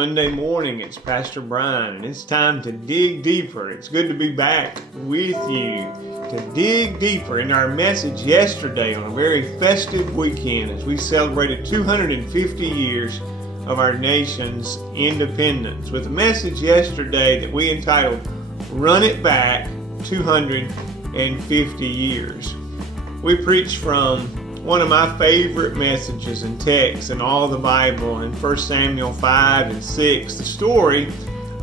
Monday morning. It's Pastor Brian, and it's time to dig deeper. It's good to be back with you to dig deeper in our message yesterday on a very festive weekend as we celebrated 250 years of our nation's independence with a message yesterday that we entitled Run It Back 250 Years. We preached from one of my favorite messages and texts in all the Bible in 1 Samuel 5 and 6, the story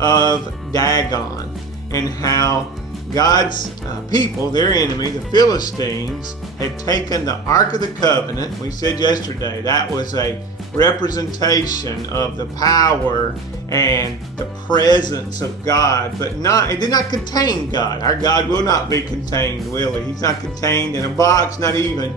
of Dagon and how God's people, their enemy, the Philistines, had taken the Ark of the Covenant. We said yesterday that was a representation of the power and the presence of God, but it did not contain God. Our God will not be contained, will He? He's not contained in a box, not even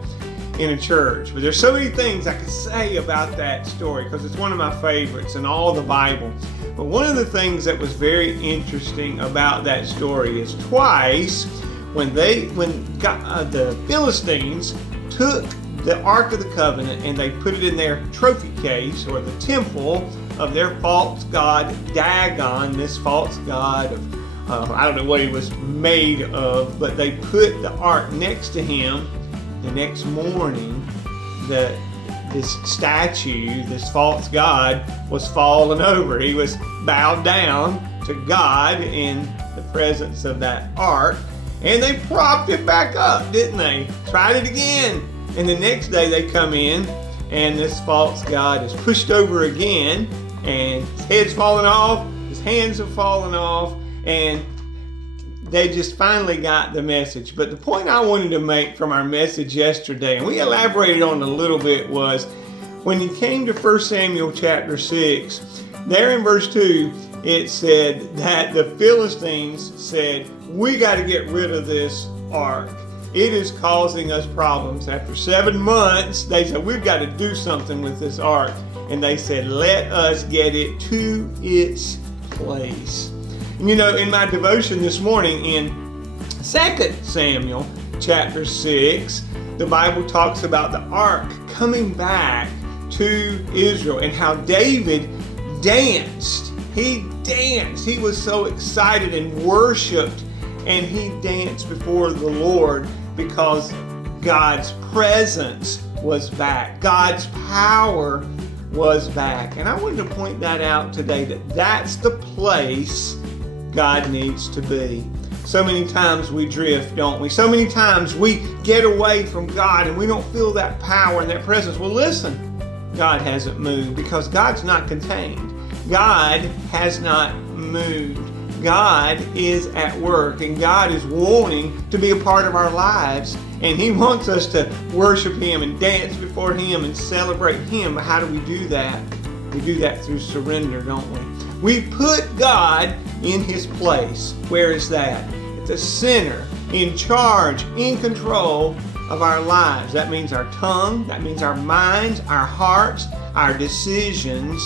in a church. But there's so many things I could say about that story because it's one of my favorites in all the Bible. But one of the things that was very interesting about that story is twice when the Philistines took the Ark of the Covenant and they put it in their trophy case or the temple of their false god Dagon, this false god of I don't know what he was made of, but they put the ark next to him. The next morning, this statue, this false god, was fallen over. He was bowed down to God in the presence of that ark, and they propped it back up, didn't they? Tried it again. And the next day they come in, and this false god is pushed over again, and his head's fallen off, his hands have fallen off, and they just finally got the message. But the point I wanted to make from our message yesterday, and we elaborated on it a little bit, was when you came to 1 Samuel chapter 6, there in verse 2, it said that the Philistines said, we got to get rid of this ark. It is causing us problems. After 7 months, they said, we've got to do something with this ark. And they said, let us get it to its place. You know, in my devotion this morning in 2 Samuel chapter 6, the Bible talks about the ark coming back to Israel and how David danced. He danced. He was so excited and worshiped, and he danced before the Lord because God's presence was back. God's power was back. And I wanted to point that out today, that that's the place God needs to be. So many times we drift, don't we? So many times we get away from God and we don't feel that power and that presence. Well, listen, God hasn't moved because God's not contained. God has not moved. God is at work, and God is wanting to be a part of our lives, and He wants us to worship Him and dance before Him and celebrate Him. But how do we do that? We do that through surrender, don't we? We put God in His place. Where is that? At the center, in charge, in control of our lives. That means our tongue, that means our minds, our hearts, our decisions.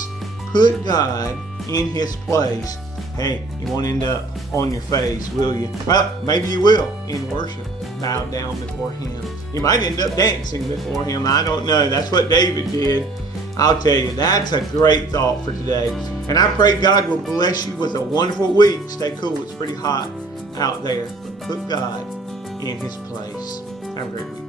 Put God in His place. Hey, you won't end up on your face, will you? Well, maybe you will in worship. Bow down before Him. You might end up dancing before Him. I don't know. That's what David did. I'll tell you, that's a great thought for today. And I pray God will bless you with a wonderful week. Stay cool. It's pretty hot out there. But put God in His place. Have a great week.